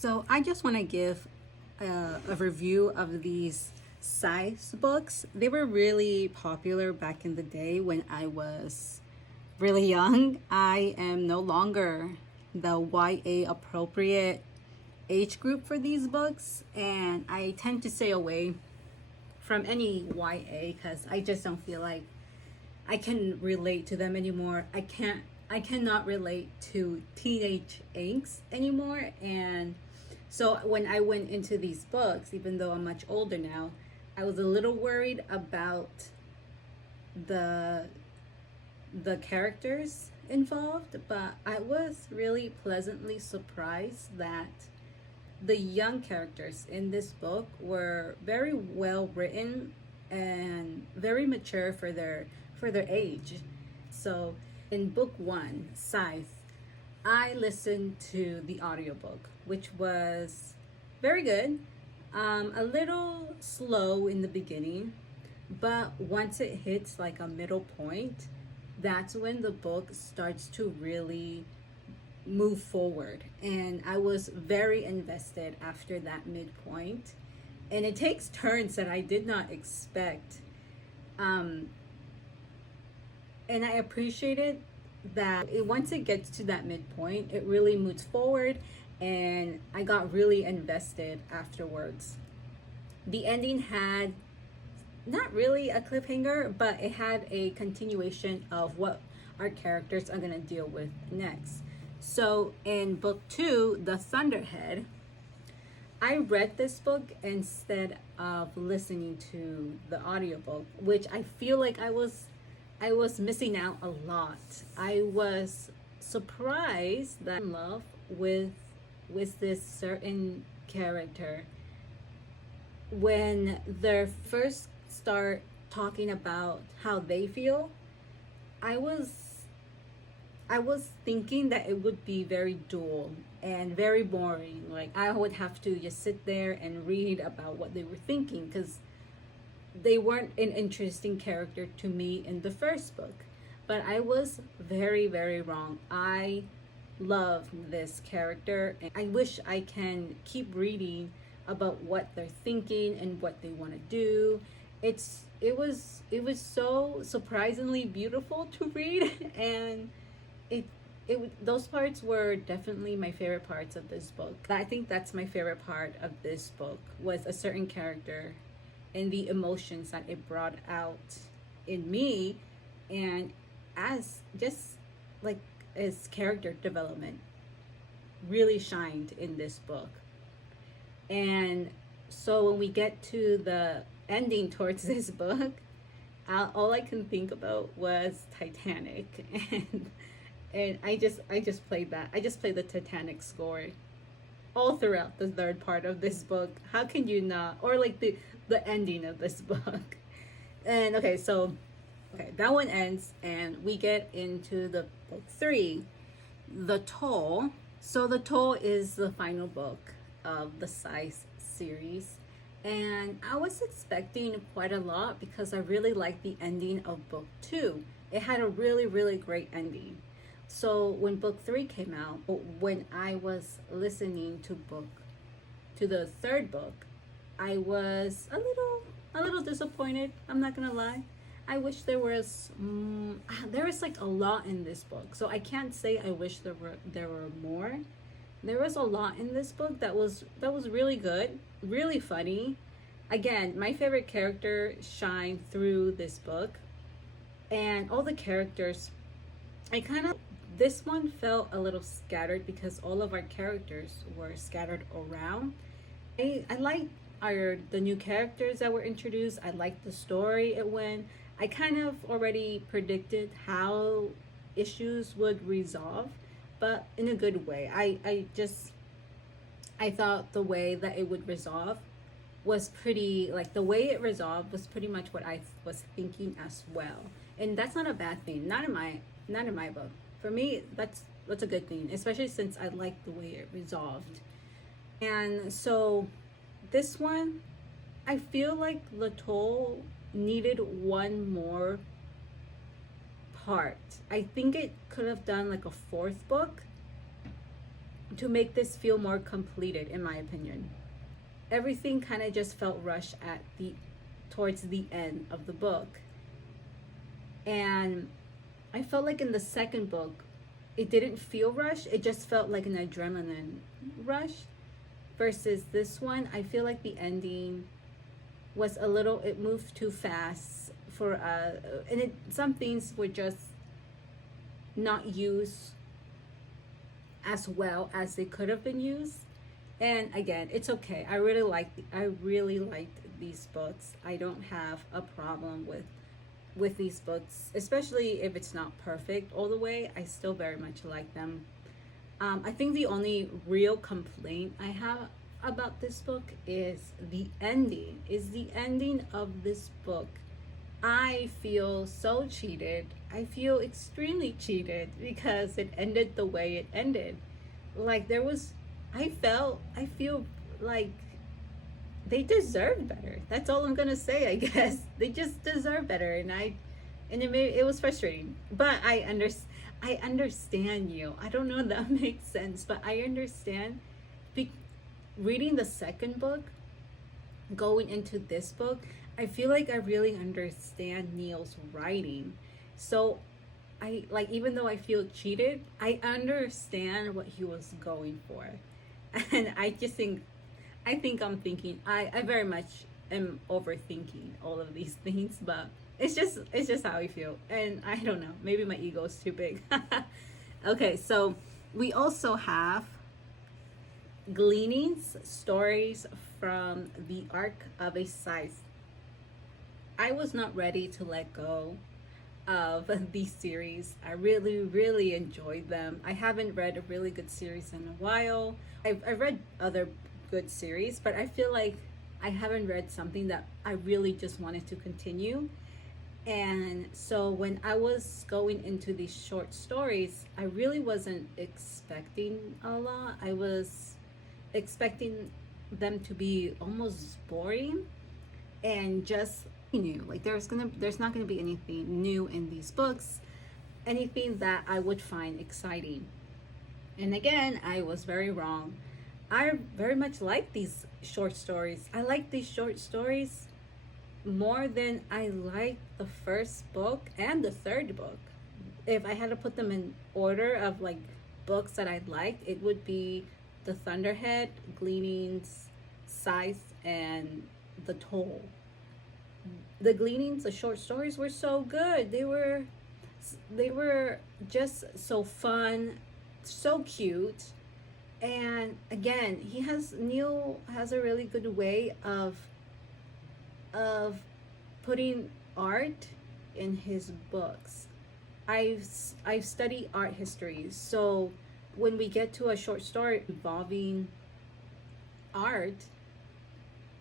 So I just want to give a review of these Scythe books. They were really popular back in the day when I was really young. I am no longer the YA appropriate age group for these books, and I tend to stay away from any YA because I just don't feel like I can relate to them anymore. I cannot relate to teenage angst anymore. And so when I went into these books, even though I'm much older now, I was a little worried about the characters involved, but I was really pleasantly surprised that the young characters in this book were very well written and very mature for their age. So in book 1, Scythe, I listened to the audiobook, which was very good. A little slow in the beginning, but once it hits like a middle point, that's when the book starts to really move forward. And I was very invested after that midpoint. And it takes turns that I did not expect. And I appreciated that once it gets to that midpoint, it really moves forward, and I got really invested afterwards. The ending had not really a cliffhanger, but it had a continuation of what our characters are going to deal with next. So in book 2, The Thunderhead, I read this book instead of listening to the audiobook, which I feel like I was missing out a lot. I was surprised that I'm in love with this certain character when they first start talking about how they feel. I was thinking that it would be very dull and very boring. Like I would have to just sit there and read about what they were thinking, because they weren't an interesting character to me in the first book. But I was very, very wrong. I love this character, and I wish I can keep reading about what they're thinking and what they want to do. It was so surprisingly beautiful to read, and those parts were definitely my favorite parts of this book. I think that's my favorite part of this book, was a certain character and the emotions that it brought out in me, and as just like its character development really shined in this book. And so when we get to the ending towards this book, all I can think about was Titanic, and I just played that. I just played the Titanic score all throughout the third part of this book. How can you not? Or like the ending of this book. And okay, that one ends, and we get into the book 3, The Toll. So The Toll is the final book of the Scythe series, and I was expecting quite a lot because I really liked the ending of book 2. It had a really, really great ending. So when book 3 came out, when I was listening to the third book, I was a little disappointed. I'm not gonna lie. I wish there was like a lot in this book. So I can't say I wish there were more. There was a lot in this book that was really good, really funny. Again, my favorite character shined through this book, and all the characters, this one felt a little scattered because all of our characters were scattered around. I like the new characters that were introduced. I liked the story it went. I kind of already predicted how issues would resolve, but in a good way. I thought the way that it would resolve was pretty, like the way it resolved was pretty much what I was thinking as well. And that's not a bad thing. Not in my book. For me, that's a good thing, especially since I like the way it resolved. And so this one, I feel like The Toll needed one more part. I think it could have done like a 4th book, to make this feel more completed, in my opinion. Everything kind of just felt rushed at the towards the end of the book. And I felt like in the second book, it didn't feel rushed. It just felt like an adrenaline rush. Versus this one, I feel like the ending was a little, it moved too fast for and it, some things were just not used as well as they could have been used. And again, it's okay. I really liked these books. I don't have a problem with these books, especially if it's not perfect all the way. I still very much like them. I think the only real complaint I have about this book is the ending. Is the ending of this book. I feel so cheated. I feel extremely cheated because it ended the way it ended. Like there was, I feel like they deserve better. That's all I'm gonna say. I guess they just deserve better, and it was frustrating. But I understand you. I don't know if that makes sense, but I understand. Be- Reading the second book, going into this book, I feel like I really understand Neil's writing. So I like, even though I feel cheated, I understand what he was going for. And I think I'm thinking I very much am overthinking all of these things, but it's just how I feel. And I don't know, maybe my ego is too big. Okay, so we also have Gleanings, Stories from the Arc of a Scythe. I was not ready to let go of these series. I really, really enjoyed them. I haven't read a really good series in a while. I've read other good series, but I feel like I haven't read something that I really just wanted to continue. And so when I was going into these short stories, I really wasn't expecting a lot. I was expecting them to be almost boring and just new. Like there's not gonna be anything new in these books, anything that I would find exciting. And again, I was very wrong. I very much like these short stories. I like these short stories more than I like the first book and the third book. If I had to put them in order of like books that I liked, it would be The Thunderhead, Gleanings, Scythe, and The Toll. The Gleanings, the short stories were so good. They were just so fun, so cute. And again, Neil has a really good way of putting art in his books. I've studied art history, so when we get to a short story involving art,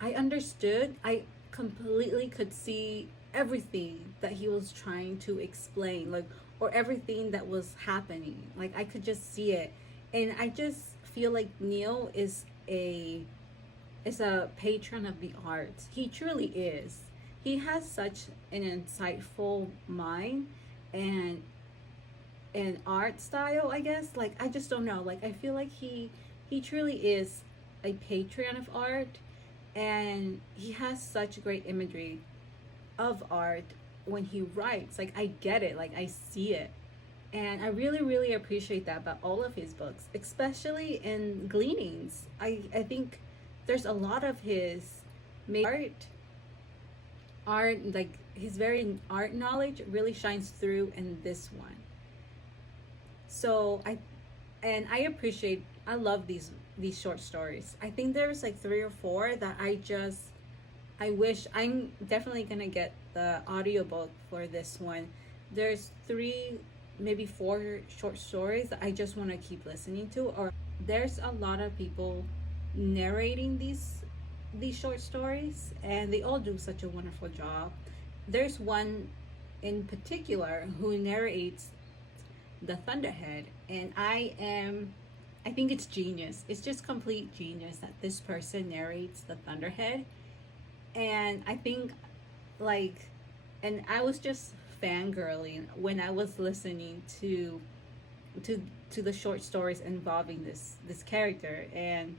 I completely could see everything that he was trying to explain, like, or everything that was happening. Like, I could just see it. And I just feel like Neil is a patron of the arts. He truly is. He has such an insightful mind and an art style, I guess. Like, I just don't know. Like, I feel like he truly is a patron of art, and he has such great imagery of art when he writes. Like, I get it. Like, I see it. And I really, really appreciate that about all of his books, especially in Gleanings. I think there's a lot of his art, like his very art knowledge really shines through in this one. So I appreciate, I love these short stories. I think there's like 3 or 4 that I wish. I'm definitely gonna get the audiobook for this one. There's 3, maybe 4 short stories that I just want to keep listening to. Or there's a lot of people narrating these short stories, and they all do such a wonderful job. There's one in particular who narrates The Thunderhead, and I think it's genius. It's just complete genius that this person narrates The Thunderhead. And I think, like, and I was just fangirling when I was listening to to the short stories involving this character. And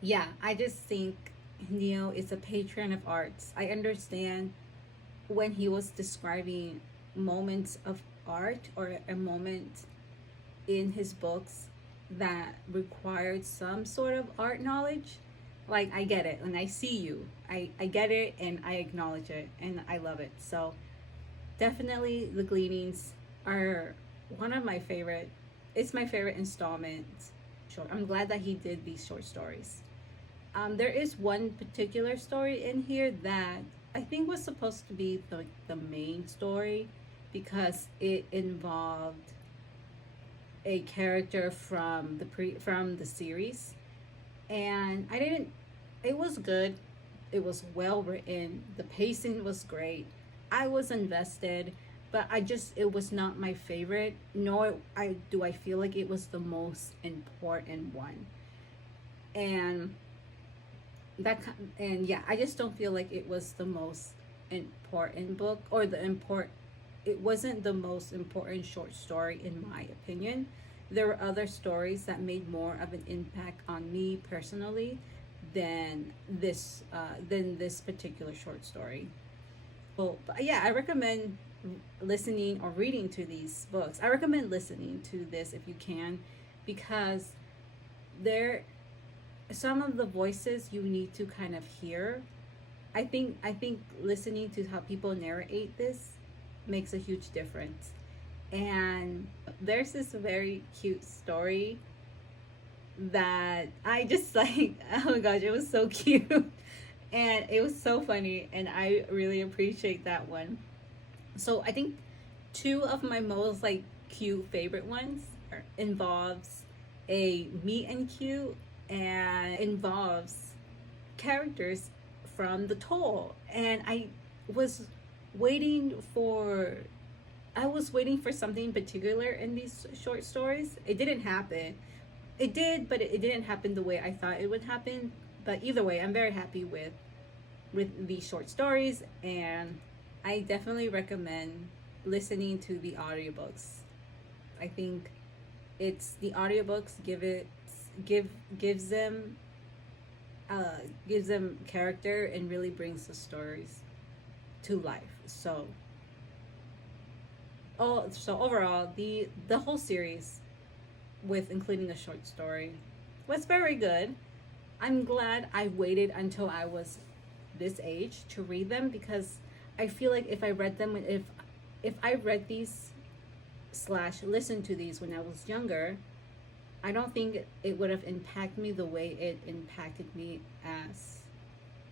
yeah, I just think Neo is a patron of arts. I understand when he was describing moments of art or a moment in his books that required some sort of art knowledge. Like, I get it and I see you. I get it and I acknowledge it and I love it. So definitely the Gleanings are one of my favorite. It's my favorite installment. Short. I'm glad that he did these short stories. There is one particular story in here that I think was supposed to be the main story because it involved a character from from the series, and I didn't. It was good. It was well written. The pacing was great. I was invested, but it was not my favorite. Nor I feel like it was the most important one, and and yeah, I just don't feel like it was the most important book or the import. It wasn't the most important short story in my opinion. There were other stories that made more of an impact on me personally than this particular short story. Well, but yeah, I recommend listening or reading to these books. I recommend listening to this if you can, because there some of the voices you need to kind of hear. I think listening to how people narrate this makes a huge difference. And there's this very cute story that I just like, oh my gosh, it was so cute. And it was so funny and I really appreciate that one. So I think two of my most like cute favorite ones involves a meet and cute and involves characters from the toll. And was waiting for I was waiting for something particular in these short stories. It didn't happen. It did, but it didn't happen the way I thought it would happen. But either way, I'm very happy with these short stories, and I definitely recommend listening to the audiobooks. I think it's the audiobooks give gives them gives them character and really brings the stories to life. So overall, the whole series, with including the short story, was very good. I'm glad I waited until I was this age to read them, because I feel like if I read these slash listened to these when I was younger, I don't think it would have impacted me the way it impacted me as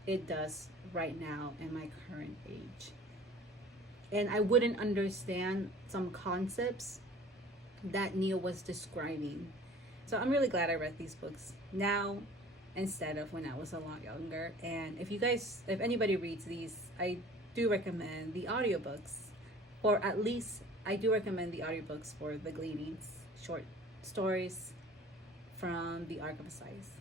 it does right now in my current age. And I wouldn't understand some concepts that Neil was describing. So I'm really glad I read these books now instead of when I was a lot younger. And if anybody reads these, I do recommend the audiobooks, or at least I do recommend the audiobooks for The Gleanings, short stories from the Arc of Scythe.